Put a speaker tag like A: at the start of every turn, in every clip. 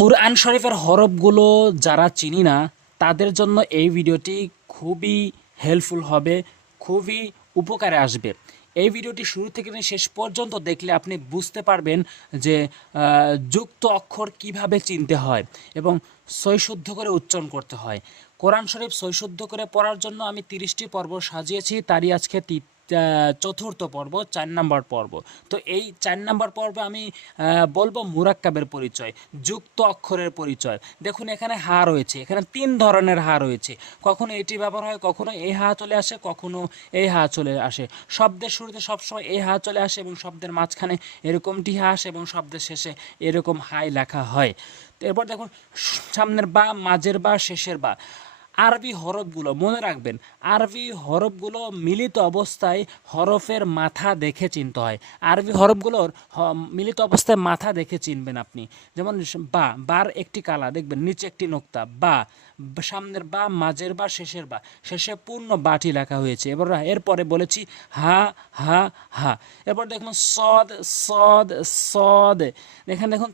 A: কুরআন শরীফের হরফগুলো যারা চিনি না, তাদের জন্য এই ভিডিওটি খুবই হেল্পফুল হবে, খুবই উপকারে আসবে। এই ভিডিওটি শুরু থেকে শেষ পর্যন্ত দেখলে আপনি বুঝতে পারবেন যে যুক্ত অক্ষর কীভাবে চিনতে হয় এবং সৈশুদ্ধ করে উচ্চারণ করতে হয়। কোরআন শরীফ সৈশুদ্ধ করে পড়ার জন্য আমি তিরিশটি পর্ব সাজিয়েছি, তারই আজকে চতুর্থ পর্ব, চার নাম্বার পর্ব। তো এই চার নাম্বার পর্বে আমি বলব মুরাক্কাবের পরিচয়, যুক্ত অক্ষরের পরিচয়। দেখুন, এখানে হা রয়েছে, এখানে তিন ধরনের হা রয়েছে। কখনো এটি ব্যবহার হয়, কখনো এই হা চলে আসে, কখনো এই হা চলে আসে। শব্দের শুরুতে সবসময় এই হা চলে আসে এবং শব্দের মাঝখানে এরকমটি হা আসে এবং শব্দের শেষে এরকম হাই লেখা হয়। এরপর দেখুন, সামনের বা, মাঝের বা, শেষের বা। আরবি হরফগুলো, মনে রাখবেন, আরবি হরফগুলো মিলিত অবস্থায় হরফের মাথা দেখে চিনতে হয়। আরবি হরফগুলোর মিলিত অবস্থায় মাথা দেখে চিনবেন আপনি। যেমন বা, বার একটি কালা, দেখবেন, নিচে একটি নোক্তা, বা সামনের বা, মাঝের বা, শেষের বা, শেষে পূর্ণ বাটি লেখা হয়েছে। এবার এরপরে বলেছি, হা হা হা। এরপর দেখুন, সদ সদ সদ। এখানে দেখুন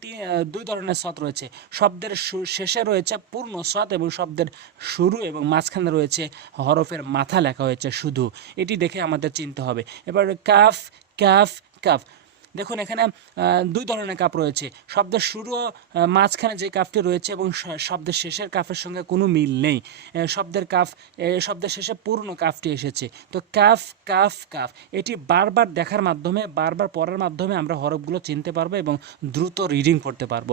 A: দুই ধরনের সদ রয়েছে। শব্দের শেষে রয়েছে পূর্ণ সদ এবং শব্দের শুরু এবং মাঝখানে রয়েছে হরফের মাথা লেখা হয়েছে শুধু। এটি দেখে আমাদের চিনতে হবে। এবার কাফ কাফ কাফ। দেখুন, এখানে দুই ধরনের কাপ রয়েছে। শব্দের শুরু মাঝখানে যে কাপটি রয়েছে এবং শব্দের শেষের কাফের সঙ্গে কোনো মিল নেই। শব্দের কাফ শব্দের শেষে পূর্ণ কাফটি এসেছে। তো কাফ কাফ কাফ, এটি বারবার দেখার মাধ্যমে, বারবার পড়ার মাধ্যমে আমরা হরফগুলো চিনতে পারব এবং দ্রুত রিডিং করতে পারব।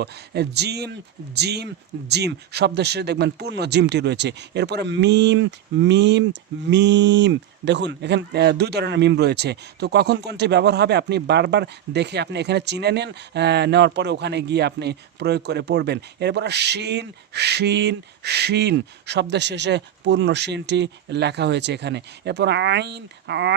A: জিম জিম জিম, শব্দের শেষে দেখবেন পূর্ণ জিমটি রয়েছে। এরপরে মিম মিম মিম দেখুন, এখানে দুই ধরনের মিম রয়েছে। তো কখন কোনটি ব্যবহার হবে আপনি বারবার দেখে আপনি এখানে চিনে নেন নেওয়ার পরে ওখানে গিয়ে আপনি প্রয়োগ করে পড়বেন। এরপরে শিন শিন শিন, শব্দের শেষে পূর্ণ শিনটি লেখা হয়েছে এখানে। এরপর আইন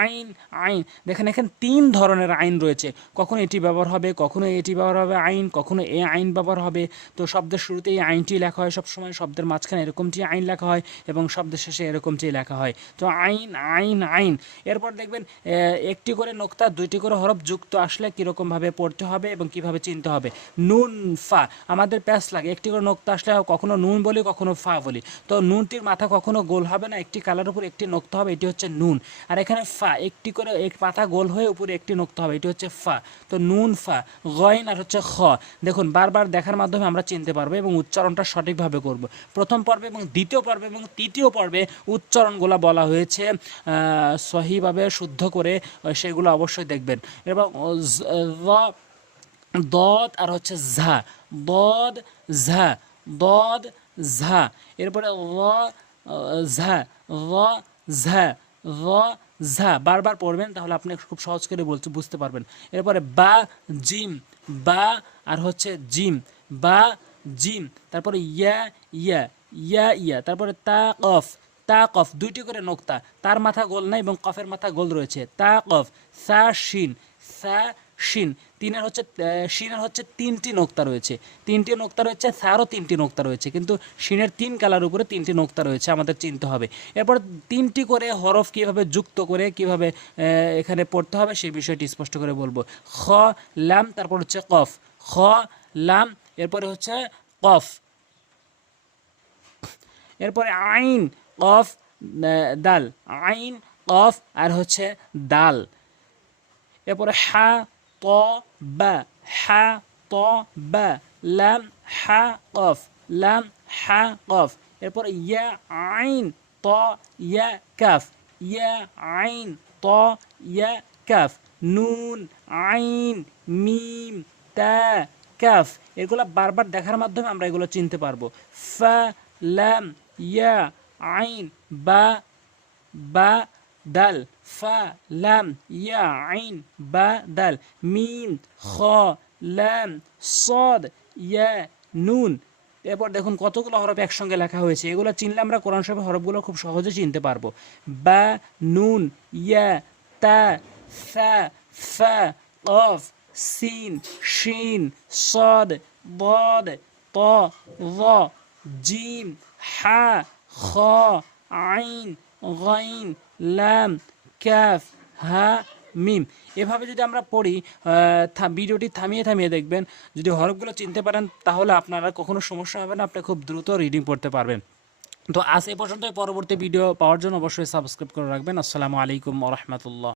A: আইন আইন। দেখেন, এখানে তিন ধরনের আইন রয়েছে। কখনো এটি ব্যবহার হবে, কখনো এটি ব্যবহার হবে আইন, কখনো এ আইন ব্যবহার হবে। তো শব্দের শুরুতে এই আইনটি লেখা হয়, সবসময় শব্দের মাঝখানে এরকমটি আইন লেখা হয় এবং শব্দের শেষে এরকমটি লেখা হয়। তো আইন আইন আইন আইন। এরপর দেখবেন একটি করে নোক্তা, দুইটি করে হরফ যুক্ত আসলে কীরকমভাবে পড়তে হবে এবং কীভাবে চিনতে হবে। নুন, ফা। আমাদের প্যাস লাগে। একটি করে নোক্তা আসলে কখনো নুন বলি, কখনো ফা বলি। তো নুনটির মাথা কখনো গোল হবে না। একটি কালার উপর একটি নোক্তা হবে, এটি হচ্ছে নুন। আর এখানে ফা, একটি করে এক মাথা গোল হয়ে উপরে একটি নোক্তা হবে, এটি হচ্ছে ফা। তো নুন, ফা। গয়ন আর হচ্ছে খ। দেখুন, বারবার দেখার মাধ্যমে আমরা চিনতে পারব এবং উচ্চারণটা সঠিকভাবে করব। প্রথম পর্বে এবং দ্বিতীয় পর্বে এবং তৃতীয় পর্বে উচ্চারণগুলো বলা হয়েছে সহিভাবে শুদ্ধ করে সেগুলো অবশ্যই দেখবেন। জ- দদ আর হচ্ছে ঝা। দদ ঝা। দদ, ঝা। এরপরে ঝা। ঝা। ঝা। বারবার পড়বেন, তাহলে আপনি খুব সহজ করে বলতে, বুঝতে পারবেন। এরপরে বা, জিম। বা আর হচ্ছে জিম। বা, জিম। তারপরে ইয়া ইয়া। ইয়া ইয়া। তারপরে তা কফ তা কফ দুইটি করে নোক্তা। তার মাথা গোল নাই এবং কফের মাথা গোল রয়েছে। তা কফ সা শিন সা শিন তিনের হচ্ছে শিনের হচ্ছে তিনটি নোক্তা রয়েছে। তিনটি নোক্তা রয়েছে সারও তিনটি নোক্তা রয়েছে। কিন্তু শিনের তিন কালার উপরে তিনটি নোক্তা রয়েছে, আমাদের চিনতে হবে। এরপর তিনটি করে হরফ কীভাবে যুক্ত করে, কীভাবে এখানে পড়তে হবে, সেই বিষয়টি স্পষ্ট করে বলব। খ, লাম, তারপর হচ্ছে কফ। খ, লাম, এরপরে হচ্ছে কফ। এরপরে আইন কফ দাল। আইন, কফ আর হচ্ছে দাল। এরপরে হা, ত, বা। হা, ত, বা। লাম, হা, কফ। লাম, হা, কফ। এরপরে ইয়া, আইন, ত, ইয়া, কাফ। ইয়া, আইন, ত, ইয়া, কাফ। নুন, আইন, মিম, তা, কাফ। এগুলো বারবার দেখার মাধ্যমে আমরা এগুলো চিনতে পারব। ফা, লাম, ইয়া আইন, বা বা, দাল, ফা, লাম, ইয়া, আইন, বা, দাল মিন খ, লাম, সদ, ইয়া, নুন। এরপর দেখুন কতগুলো হরফ একসঙ্গে লেখা হয়েছে। এগুলো চিনলে আমরা কোরআন শরীফের হরফগুলো খুব সহজে চিনতে পারব। বা, নুন, ইয়া, তা, ফা ফা, অফ, সিন, শিন, সদ, বদ, ত জিম, হা খ আইন গাইন লাম ক্যাফ হা মিম এভাবে যদি আমরা পড়ি ভিডিওটি থামিয়ে থামিয়ে দেখবেন, যদি হরফগুলো চিনতে পারেন, তাহলে আপনারা কখনো সমস্যা হবে না, আপনি খুব দ্রুত রিডিং পড়তে পারবেন। তো আজ এ পর্যন্ত পরবর্তী ভিডিও পাওয়ার জন্য অবশ্যই সাবস্ক্রাইব করে রাখবেন। আসসালামু আলাইকুম রহমতুল্লাহ।